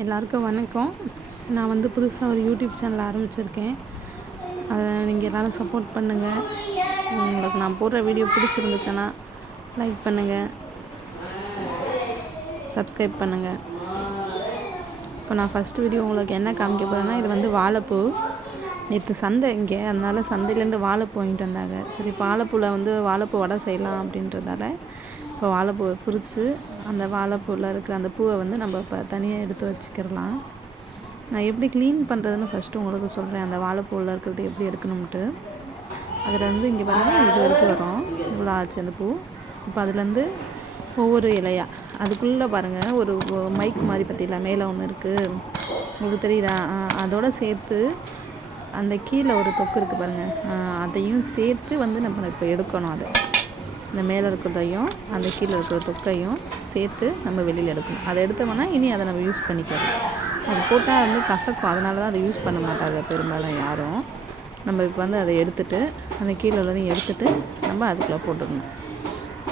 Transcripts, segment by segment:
எல்லாருக்கும் வணக்கம். நான் வந்து புதுசாக ஒரு யூடியூப் சேனல் ஆரம்பிச்சிருக்கேன். அதை நீங்கள் எல்லோரும் சப்போர்ட் பண்ணுங்கள் உங்களுக்கு நான் போடுற வீடியோ பிடிச்சிருந்துச்சுன்னா லைக் பண்ணுங்கள் சப்ஸ்கிரைப் பண்ணுங்கள் இப்போ நான் ஃபஸ்ட்டு வீடியோ உங்களுக்கு என்ன காமிக்க போகிறேன்னா இது வந்து வாழைப்பூ. நேற்று சந்தை இங்கே. அதனால் சந்தையிலேருந்து வாழைப்பூ வாங்கிட்டு வந்தாங்க. சரி வாழைப்பூவில் வந்து வாழைப்பூ வடை செய்யலாம் அப்படின்றதால இப்போ வாழைப்பூவை பிரித்து அந்த வாழைப்பூவில் இருக்கிற அந்த பூவை வந்து நம்ம இப்போ தனியாக எடுத்து வச்சுக்கிடலாம். நான் எப்படி க்ளீன் பண்ணுறதுன்னு ஃபஸ்ட்டு உங்களுக்கு சொல்கிறேன் அந்த வாழைப்பூவில் இருக்கிறது எப்படி எடுக்கணும்ட்டு அதில் வந்து இங்கே பாருங்கள் இது வரைக்கும் வரும். இவ்வளோ ஆச்சு அந்த பூ. இப்போ அதுலேருந்து ஒவ்வொரு இலையா? அதுக்குள்ளே பாருங்கள் ஒரு மைக் மாதிரி பார்த்தீங்களா மேலே ஒன்று இருக்குது உங்களுக்கு தெரியுதா? அதோடு சேர்த்து அந்த கீழே ஒரு தொக்கு இருக்குது பாருங்கள் அதையும் சேர்த்து வந்து நம்ம இப்போ எடுக்கணும் அதை. இந்த மேலே இருக்கிறதையும் அந்த கீழே இருக்கிற தொக்கையும் சேர்த்து நம்ம வெளியில் எடுக்கணும். அதை எடுத்தோம்னா இனி அதை நம்ம யூஸ் பண்ணிக்கலாம். அது போட்டால் வந்து கசக்கும். அதனால தான் அதை யூஸ் பண்ண மாட்டாங்க பெரும்பாலும் யாரும். நம்ம இப்போ வந்து அதை எடுத்துகிட்டு அந்த கீழே உள்ளதையும் எடுத்துகிட்டு நம்ம அதுக்குள்ளே போட்டுக்கணும்.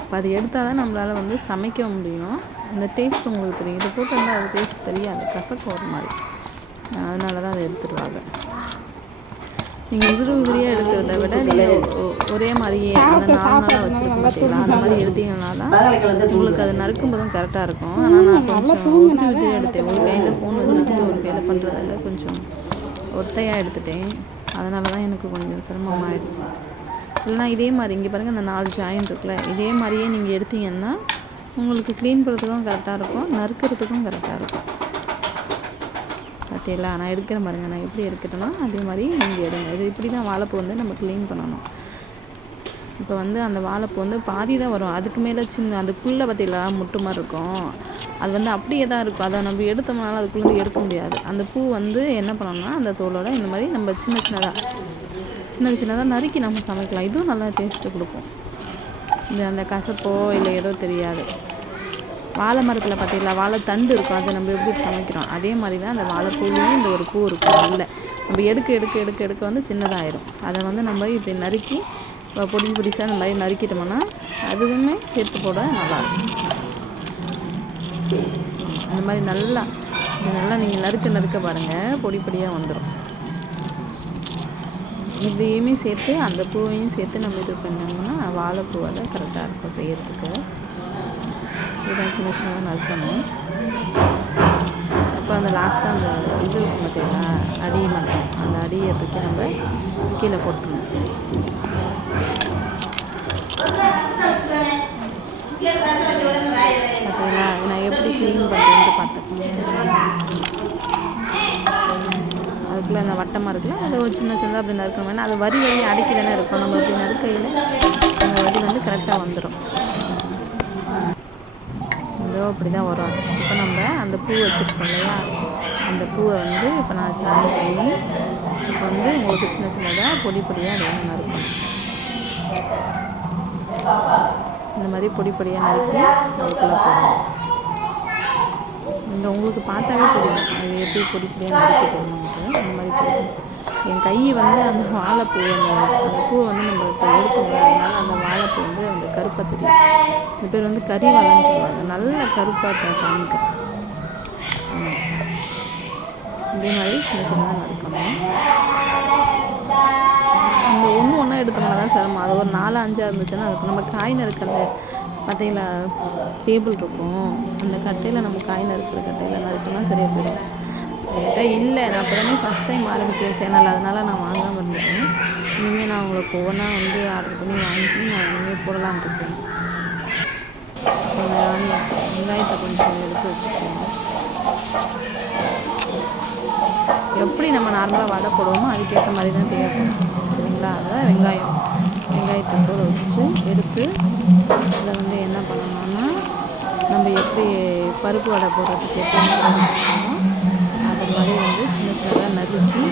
இப்போ அது எடுத்தால் தான் நம்மளால் வந்து சமைக்க முடியும். அந்த டேஸ்ட் உங்களுக்கு தெரியும். இதை போட்டு வந்து அது டேஸ்ட் தெரியாது. கசக்கும் ஒரு மாதிரி. அதனால தான் அதை எடுத்துடுவாங்க. நீங்கள் உதிரி உதிரியாக எடுக்கிறத விட நீங்கள் ஒரே மாதிரியே அந்த நாலு நாளாக வச்சுருக்கோம் பார்த்தீங்களா அந்த மாதிரி எடுத்தீங்கன்னா தான் உங்களுக்கு அது நறுக்கும் போதும் கரெக்டாக இருக்கும். ஆனால் நான் கொஞ்சம் உதிரி உதிரியாக எடுத்தேன். ஒரு கையில் ஃபோன் வச்சுக்கிட்டு ஒரு கையில் பண்ணுறதால கொஞ்சம் ஒத்தையாக எடுத்துட்டேன். அதனால தான் எனக்கு கொஞ்சம் சிரமமாகிடுச்சு இல்லைனா இதே மாதிரி இங்கே பாருங்கள் அந்த நாலு ஜாயின் இருக்குல்ல இதே மாதிரியே நீங்கள் எடுத்தீங்கன்னா உங்களுக்கு க்ளீன் பண்ணுறதுக்கும் கரெக்டாக இருக்கும் நறுக்கிறதுக்கும் கரெக்டாக இருக்கும். பார்த்தீங்களா நான் எடுக்கிற பாருங்கள் நான் எப்படி எடுக்கிறேன்னா அதே மாதிரி நீங்கள் எடுங்க. இது இப்படி தான் வாழைப்பூ வந்து நம்ம க்ளீன் பண்ணணும். இப்போ வந்து அந்த வாழைப்பூ வந்து பாதி தான் வரும். அதுக்கு மேலே சின்ன அதுக்குள்ளே பார்த்தீங்களா முட்டு மாதிரி இருக்கும். அது வந்து அப்படியே தான் இருக்கும். அதை நம்ம எடுத்தோம்னால அதுக்குள்ளே எடுக்க முடியாது. அந்த பூ வந்து என்ன பண்ணோம்னா அந்த தோலோட இந்த மாதிரி நம்ம சின்ன சின்னதாக சின்ன சின்னதாக நறுக்கி நம்ம சமைக்கலாம். இதுவும் நல்லா டேஸ்ட்டு கொடுக்கும். இந்த அந்த கசப்போ இல்லை ஏதோ தெரியாது. வாழை மரத்தில் பார்த்தீங்களா வாழை தண்டு இருக்கும். அதை நம்ம எப்படி சமைக்கிறோம்? அதே மாதிரி தான் அந்த வாழைப்பூலையும் இந்த ஒரு பூ இருக்கும் இல்லை நம்ம எடுக்க எடுக்க எடுக்க எடுக்க வந்து சின்னதாகிடும் அதை வந்து நம்ம இப்படி நறுக்கி பொடி பொடிசாக இந்த மாதிரி நறுக்கிட்டோம்னா அதுவுமே சேர்த்து போட நல்லாயிருக்கும். இந்த மாதிரி நல்லா நல்லா நீங்கள் நறுக்க நறுக்க பாருங்கள் பொடி பொடியாக வந்துடும் இதையுமே சேர்த்து அந்த பூவையும் சேர்த்து நம்ம இது பண்ணோம்னா வாழைப்பூவால் கரெக்டாக இருக்கும் செய்கிறதுக்கு இதுதான் சின்ன சின்னதாக நறுக்கணும் அப்புறம் அந்த லாஸ்ட்டாக அந்த இது இருக்கும் பார்த்தீங்களா? அடி மட்டும் அந்த அடியை தூக்கி நம்ம கீழே போட்டுருணும் பார்த்தீங்களா? நான் எப்படி க்ளீன் பண்ணுறேன்ட்டு பார்த்தேன் அதுக்குள்ளே அந்த வட்டமாக இருக்குல்ல அதை ஒரு சின்ன சின்னதாக அப்படி நறுக்கணும் அது வரி வரி அடிக்கி தானே இருக்கும். நம்ம இப்படி நறுக்கையில் அந்த வரி வந்து கரெக்டாக வந்துடும் இதோ அப்படி தான் வரும். இப்போ நம்ம அந்த பூ வச்சுருக்கோம் இல்லையா? அந்த பூவை வந்து இப்போ நான் சாணி பண்ணி இப்போ வந்து உங்களுக்கு சின்ன சின்னதாக பொடி பொடியாக நிறைய நறுக்கும் நறுக்கணும். இந்த மாதிரி பொடி பொடியாக நறுக்கி அதுக்குள்ளே போடணும். இந்த உங்களுக்கு பார்த்தாவே தெரியும். அது எப்படி பொடி பொடியாக நறுக்கி போடணுன்ட்டு அந்த மாதிரி போடணும் என் கை வந்து அந்த வாழைப்பூ அந்த அந்த பூவை வந்து நம்ம இப்போ எடுத்தோம் அதனால அந்த வாழைப்பூ வந்து கருப்பாக தெரியும். இந்த பேர் வந்து கறி வாழைன்னு சொல்லுவாங்க. நல்ல கருப்பாக காமிக்கும் இதே மாதிரி சின்ன சின்னதாக நறுக்கணும் இந்த ஒன்று ஒன்றா எடுத்தோம்னா தான் சிரமம். அது ஒரு நாலு அஞ்சாக இருந்துச்சுன்னா இருக்கும் நம்ம காய் நறுக்கிற பார்த்தீங்களா டேபிள் இருக்கும். அந்த கட்டையில் நம்ம காய் நறுக்கிற கட்டையில் நறுக்கணும் சரியாக போயிடும். என்கிட்ட இல்லை. நான் அப்புறமே தானே ஃபஸ்ட் டைம் ஆரம்பிக்கிறேன் சேனல் அதனால் நான் வாங்காமல் இருந்தேன் இனிமேல் நான் உங்களுக்கு ஒவ்வொன்றா வந்து ஆர்டர் பண்ணி வாங்கி நான் இனிமேல் போடலான் இருக்கேன். வெங்காயத்தை கொஞ்சம் எடுத்து வச்சுக்கோங்க. எப்படி நம்ம நார்மலாக வடை போடுவோமோ அதுக்கேற்ற மாதிரி தான் தேவைப்படும். சரிங்களா? அதான் வெங்காயம். வெங்காயத்தை கூட வச்சு எடுத்து அதை வந்து என்ன பண்ணணும்னா நம்ம எப்படி பருப்பு வடை போடுறதுக்கு எப்படி பண்ணணுமோ அது மாதிரி வந்து சின்ன சின்னதாக நறுக்கி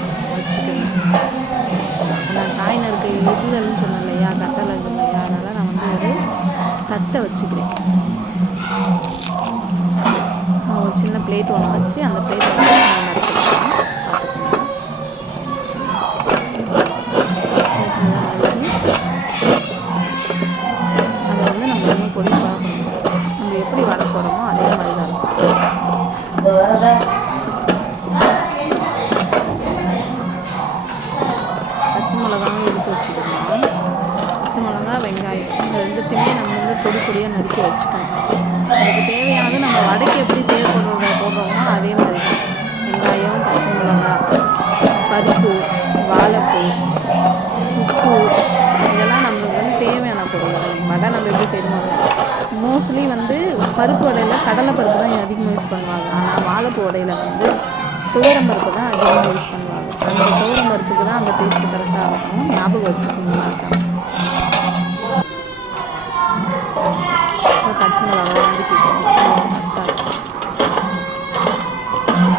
காய் சொன்னேன் இல்லையா? கட்டலை இல்லையா? அதனால் நான் வந்து ஒரு தட்டை வச்சுக்கிறேன். ஒரு சின்ன பிளேட் ஒன்று வச்சு அந்த பிளேட் மோஸ்ட்லி வந்து பருப்பு வடையில் கடலை பருப்பு தான் அதிகமாக யூஸ் பண்ணுவாங்க. ஆனால் வாழைப்பூ வடையில் வந்து துவரம் பருப்பு தான் அதிகமாக யூஸ் பண்ணுவாங்க. அந்த துவரம் பருப்புக்கு தான் அந்த டேஸ்ட்டு கரெக்டாக இருக்கும். ஞாபகம் வச்சுக்கோங்க இருக்காங்க பச்சை மிளகா அந்த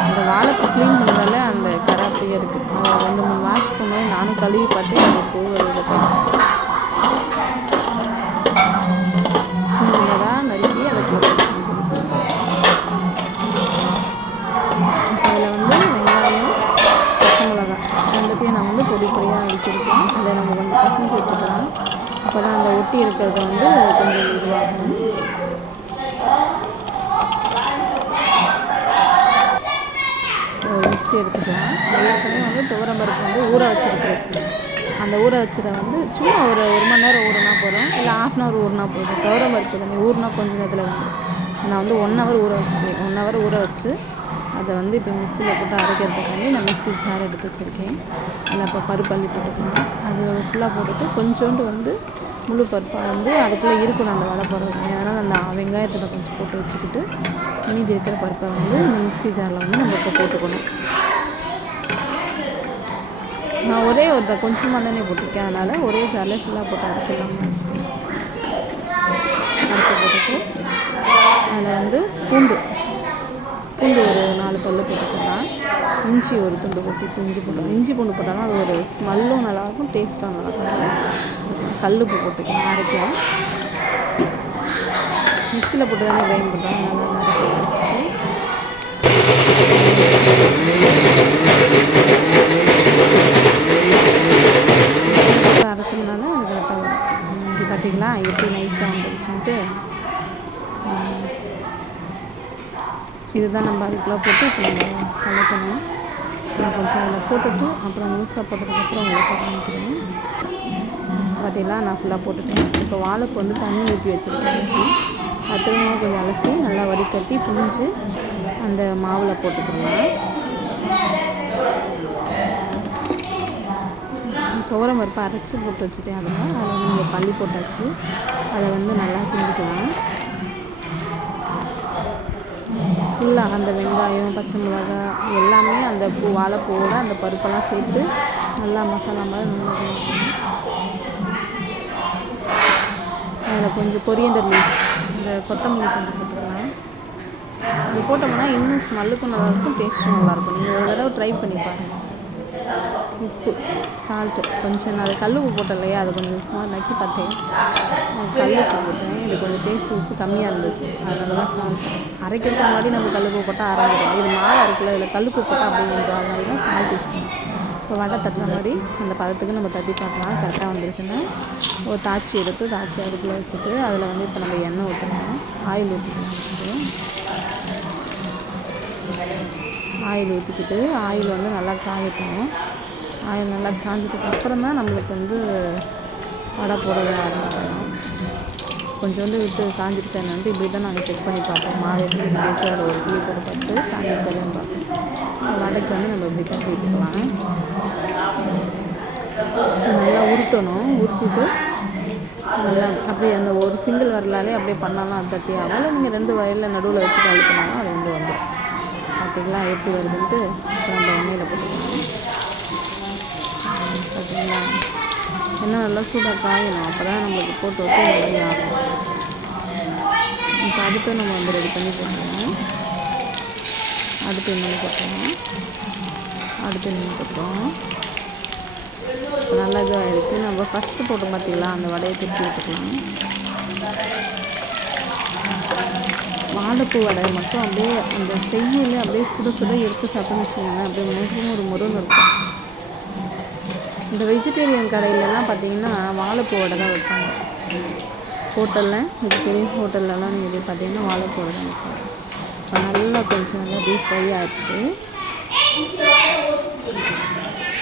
இந்த வாழைப்பூ க்ளீன் பண்ணதால அந்த கரை அப்படியே இருக்குது ரெண்டு மூணு மாதத்துக்கு முன்னாடி நானும் கழுவி பார்த்து அது போக ஃப்ரீயாக வந்து அதை நம்ம கொஞ்சம் பசங்க வச்சுக்கலாம் அப்போ தான் அந்த ஒட்டி இருக்கிறத வந்து கொஞ்சம் இதுவாகும். மிக்ஸி எடுத்துக்கலாம். எல்லாத்துலேயும் வந்து துவரம் பருப்பு வந்து ஊற வச்சுருக்குறது அந்த ஊற வச்சதை வந்து சும்மா ஒரு ஒரு மணி நேரம் ஊறினா போதும். இல்லை ஆஃப் அன் ஹவர் ஊறினா போதும். துவரம் பருப்பு வந்து ஊறினா கொஞ்ச நேரத்தில் வந்து நான் வந்து ஒன் ஹவர் ஊற வச்சுருக்கேன் ஒன் ஹவர் ஊற வச்சு அதை வந்து இப்போ மிக்சியில் போட்டு அரைக்கிறதுக்காண்டி நான் மிக்ஸி ஜார் எடுத்து வச்சுருக்கேன். அதில் இப்போ பருப்பு அள்ளி போட்டுக்கலாம். அது ஃபுல்லாக போட்டுட்டு கொஞ்சோண்டு வந்து முழு பருப்பாக வந்து அதுக்குள்ளே இருக்கணும் அந்த வடை போடுறதுக்கு அதனால் அந்த வெங்காயத்தில் கொஞ்சம் போட்டு வச்சுக்கிட்டு மீதி இருக்கிற பருப்பை வந்து இந்த மிக்ஸி ஜாரில் வந்து நம்ம இப்போ போட்டுக்கணும். நான் ஒரே ஒரு கொஞ்சமாக தானே போட்டிருக்கேன். அதனால் ஒரே ஜாரில் ஃபுல்லாக போட்டு அரைச்சிடலாம்னு நினச்சிட்டேன். பருப்பு போட்டுட்டு அதில் வந்து பூண்டு பூண்டு ஒரு நாலு பல்லு போட்டுக்கலாம் இஞ்சி ஒரு துண்டு போட்டு இஞ்சி போட்டோம் இஞ்சி பூண்டு போட்டாலும் அது ஒரு ஸ்மெல்லும் நல்லாயிருக்கும் டேஸ்ட்டும் நல்லாயிருக்கும். கல் உப்பு போட்டுக்கலாம் அரைக்கலாம். மிக்சியில் போட்டு தானே கிரைண்ட் பண்ணுறாங்க நல்லா தான் அரைச்சி. அரைச்சோம்னா தான் அது கரெக்டாக வரும். இப்படி பார்த்தீங்களா எப்படி நைஸாக வந்துருச்சுன்ட்டு. இதுதான் நம்ம அதுக்குள்ளே போட்டு நம்ம கலக்கணும் நான் கொஞ்சம் அதில் போட்டுட்டு அப்புறம் முழுசாக போட்டதுக்கப்புறம் உங்களுக்கு காமிக்கிறேன் பார்த்தீங்களா நான் ஃபுல்லாக போட்டுட்டேன். இப்போ வாழைப்பு வந்து தண்ணி ஊற்றி வச்சுருக்கேன் அலசி அது கொஞ்சம் அலசி நல்லா வடிகட்டி புழிஞ்சு அந்த மாவில் போட்டுக்கலாம். துவரம் பருப்பு அரைச்சி போட்டு வச்சுட்டேன் அதில். அதை வந்து நம்ம பள்ளி போட்டாச்சு. அதை வந்து நல்லா கிண்டிக்கலாம். ஃபுல்லாக அந்த வெங்காயம் பச்சை மிளகாய் எல்லாமே அந்த பூ வாழைப்பூவோட அந்த பருப்பெல்லாம் சேர்த்து நல்லா மசாலா மாதிரி நல்லா கிண்டிக்கணும் அதில் கொஞ்சம் கொரியண்டர் லீவ்ஸ் இந்த கொத்தமல்லி கொஞ்சம் போட்டுக்கலாம். அது போட்டோம்னா இன்னும் ஸ்மெல்லுக்கும் நல்லாயிருக்கும் டேஸ்ட்டும் நல்லாயிருக்கும் நீங்கள் ஒரு தடவை ட்ரை பண்ணி பாருங்கள் சால்ட்டு. கொஞ்சம் நான் அது கல் உப்பு போட்டேன் இல்லையா அது கொஞ்சம் சும்மா நக்கி பார்த்தேன். கல் உப்பு போட்டேன். இது கொஞ்சம் டேஸ்ட் உப்பு கம்மியாக இருந்துச்சு. அதனால தான் சால்ட்டு. அரைக்கிறதுக்கு முன்னாடி நம்ம கல் உப்பு போட்டால் அரைஞ்சிடும் இது மாவு அரைக்கல இதில் கல் உப்பு போட்டால் அப்படின்ற அதனால தான் சால்ட் யூஸ் பண்ணுவோம் இப்போ வடை தட்டின மாதிரி அந்த பதத்துக்கு நம்ம தட்டி பார்க்கலாம் கரெக்டாக வந்துருச்சுன்னா ஒரு தாட்சி எடுத்து தாட்சி அதுக்குள்ளே வச்சுட்டு அதில் வந்து இப்போ நம்ம எண்ணெய் ஊற்றணும் ஆயில் ஊற்றிக்கலாம் ஆயில் ஊற்றிக்கிட்டு ஆயில் வந்து நல்லா காயட்டும். ஆயில் நல்லா காஞ்சதுக்கு அப்புறம் தான் நம்மளுக்கு வந்து வடை போடவே ஆரம்பிக்கணும் கொஞ்சோண்டு விட்டு காஞ்சிருச்சா என்னன்ட்டு இப்படி தான் நாங்கள் செக் பண்ணி பார்ப்போம். மாவு எப்படி ஒரு கீழே போட்டு பார்த்து காஞ்சிருச்சாலும் பார்ப்போம். வடைக்கு வந்து நம்ம இப்படி தட்டி விட்டுக்கலாம் நல்லா உருட்டணும். உருட்டிட்டு நல்லா அப்படியே அந்த ஒரு சிங்கிள் வரலாலே அப்படியே பண்ணாலும் அது தட்டி ஆகும் இல்லை நீங்கள் ரெண்டு வயலில் நடுவில் வச்சு அழுத்தினாலும் அது வந்து வந்துடும் பார்த்திங்களா எப்படி வருதுன்ட்டு நம்ம எண்ணெயில் போட்டுக்கலாம். பார்த்தீங்களா எண்ணெய் நல்லா சூடாக காயணும். அப்போ தான் நம்மளுக்கு போட்டு வச்சு ரெடி ஆகும். இப்போ அடுப்பை நம்ம வந்து ரெடி பண்ணி போட்டுருவோம் அடுப்பு எண்ணெய் போட்டுருவோம் அடுப்பு எண்ணெய் போட்டுருவோம் நல்லா இது நம்ம ஃபஸ்ட்டு போட்டு பார்த்தீங்களா அந்த வடையை திருப்பி விட்டுக்கலாம். வாழைப்பூ வடையை மட்டும் அப்படியே அந்த செய்யல அப்படியே சுட சுட எடுத்து சாப்பிட்டு வச்சுக்கோங்க அப்படியே முழுக்கும் ஒரு முருன்னு இருக்கும். இந்த வெஜிடேரியன் கடையிலலாம் பார்த்தீங்கன்னா வாழைப்பூ வடை தான் வைப்பாங்க ஹோட்டலில் பெரிய ஹோட்டல்லலாம் நீங்கள் போய் பார்த்தீங்கன்னா வாழைப்பூ வடை தான் வைப்பாங்க இப்போ நல்லா கொஞ்சம் நல்லா டீப் ஃப்ரை ஆச்சு.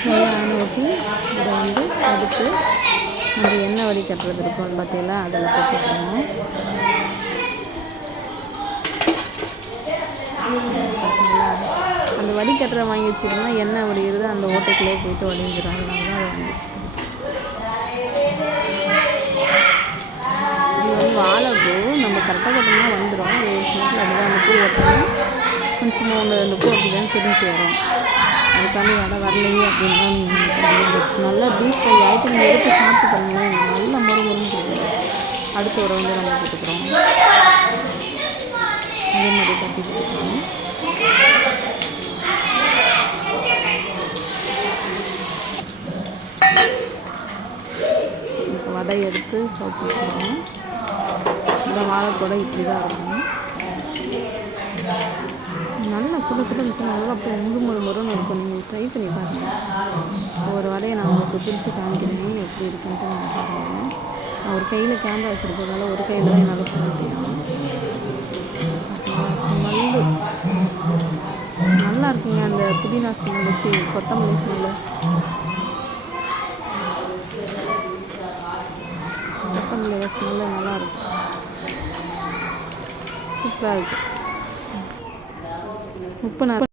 நல்லா எண்ணெய் இதை வந்து அடுத்து நம்ம எண்ணெய் வடி கட்டுறது இருக்கும் பார்த்தீங்களா? அதில் போட்டுக்கணும். பார்த்தீங்களா அந்த வடிகட்டுற வாங்கி வச்சுக்கோன்னா என்ன வடிகிறது? அந்த ஓட்டைக்குள்ளே போயிட்டு வடிஞ்சிடும் அதனால தான் அதை வாங்கி வச்சுக்கிறது இது வந்து வாழைப்பூ நம்ம கரெக்டாக கட்டணும்னா வந்துடும் ஒரு விஷயத்தில் அப்படிதான் அந்த பூ ஓட்டணும் கொஞ்சம் ஒன்று ரெண்டு பூ அப்படி தான் தெரிஞ்சு வரும். அதுக்காண்டி வடை வரலையே அப்படின்னா நீங்கள் நல்லா டீப் ஃப்ரை ஆகிட்டு நீங்கள் எடுத்து சாப்பிட்டு பாருங்களேன். நல்லா மொறு மொறுன்னு இருக்குது அடுத்த ஒரு வந்து நம்ம போட்டுக்கிறோம் அதே மாதிரி கட்டி போட்டுக்கிறோம் வடை எடுத்து சாப்பிட்டுருவோம் இந்த வாழைக்கூட இப்படி தான் இருக்கும் நல்லா சுட சுட இருந்துச்சு நல்லா அப்படியே முழு முழு முருன்னு இருக்கும். நீங்கள் ட்ரை பண்ணி பாருங்கள் ஒரு வடையை நான் உங்களுக்கு பிரித்து காமிக்கிறேன். எப்படி இருக்குன்ட்டு நான் பாருங்கள் நான் ஒரு கையில் கேமரா வச்சுருக்கதால ஒரு கையில் தான் என்னால் பண்ண முடியும். ஸ்மெல்லு நல்லா இருக்குங்க அந்த புதினா ஸ்மெல் வச்சு கொத்தமல்லி ஸ்மெல்லு கொத்தமல்லி ஸ்மெல்லு நல்லா இருக்கும் சூப்பராக இருக்குது உப்பு நான்